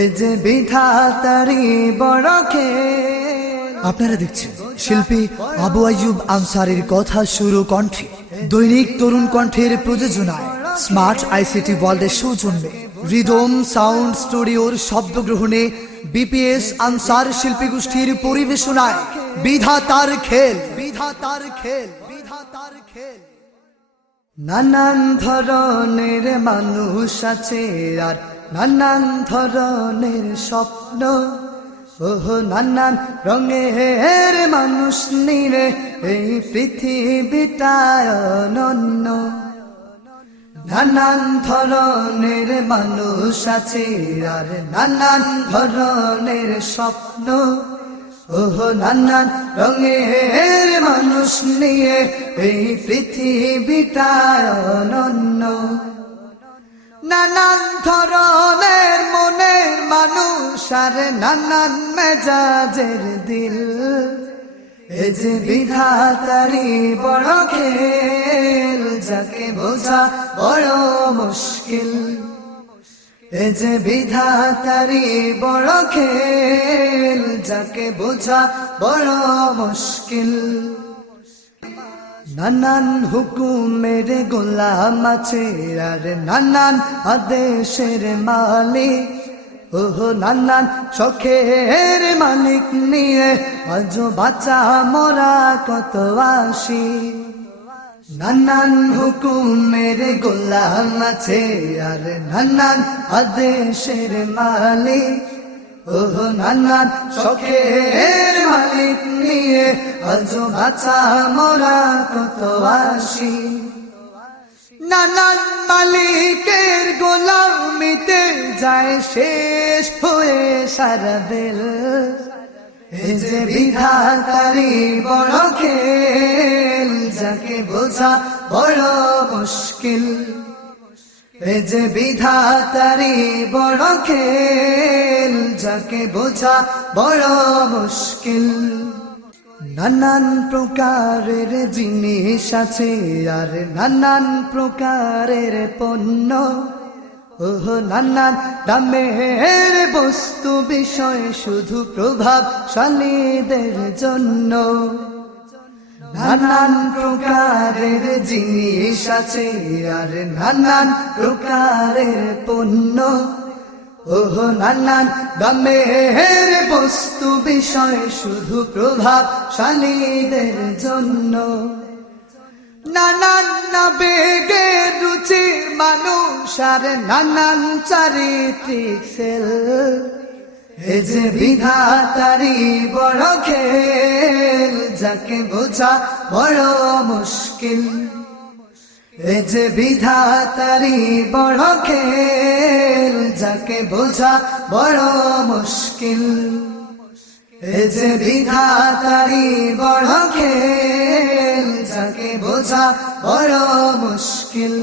এই যে বিধাতারি বড় খেল। আপনারা দেখছেন শিল্পী আবু আইয়ুব আনসারীর কথা শুরু কণ্ঠে, দৈনিক তরুণ কণ্ঠের প্রযোজনায় স্মার্ট আইসিটি ওয়ার্ল্ডের সৌজন্যে রিদম সাউন্ড স্টুডিওর শব্দ গ্রহণে বিপিএস আনসার শিল্পী গোষ্ঠীর পরিবেশনায় বিধাতার খেল, বিধাতার খেল, বিধাতার খেল। নানান ধরনের মানুষ আছে আর নানান ধরনের স্বপ্ন, ওহো নানান রঙের মানুষ নিয়ে এই পৃথিবীটায় অনন্য। নানান ধরনের মানুষ আছে আর নানান ধরনের স্বপ্ন, ওহো নানান রঙের মানুষ নিয়ে এই পৃথিবীটায় অনন্য। নানান ধরনের মনের মানুষ আর নানান মেজাজের দিল, এ যে বিধাতারি বড় খেল, যাকে বোঝা বড় মুশকিল। এ যে বিধাতারি বড় খেল, যাকে বোঝা বড় মুশকিল। নানান হুকুমের গোলাম আছে আর নানান আদেশের মালিক, ওহো নানান শখের মালিক নিয়ে আজ বাঁচা মরা কত আসি। নানান হুকুমের গোলাম আছে আর নানান আদেশের মালিক, ওহো নানান শখের মালিক নিয়ে আজ বাঁচা মরা কত আসি। নানান মালিকের গোলামিতে যায় শেষ হয়ে সারা দিল, এ যে বিধাতারি বড় খেল, যাকে বোঝা বড় মুশকিল। এ যে বিধাতারি বড় খেল, যাকে বোঝা বড় মুশকিল। নানান প্রকারের জিনিস আছে আর নানান প্রকারের পণ্য, ওহো নানান দামের বস্তু বিষয় শুধু প্রভাবশালীদের জন্য। নানান প্রকারের জিনিস আছে আর নানান প্রকারের পণ্য, ওহো নানান দামের বস্তু বিষয় শুধু প্রভাবশালীদের জন্য। নানান আবেগের রুচির মানুষ আর নানান চারিত্রিক সেল, এ যে বিধাতারি বড় খেল, যাকে বোঝা বড় মুশকিল। এ যে বিধাতারি বড় খেল, যাকে বোঝা বড় মুশকিল। এ যে বিধাতারি বড় খেল, যাকে বোঝা বড় মুশকিল।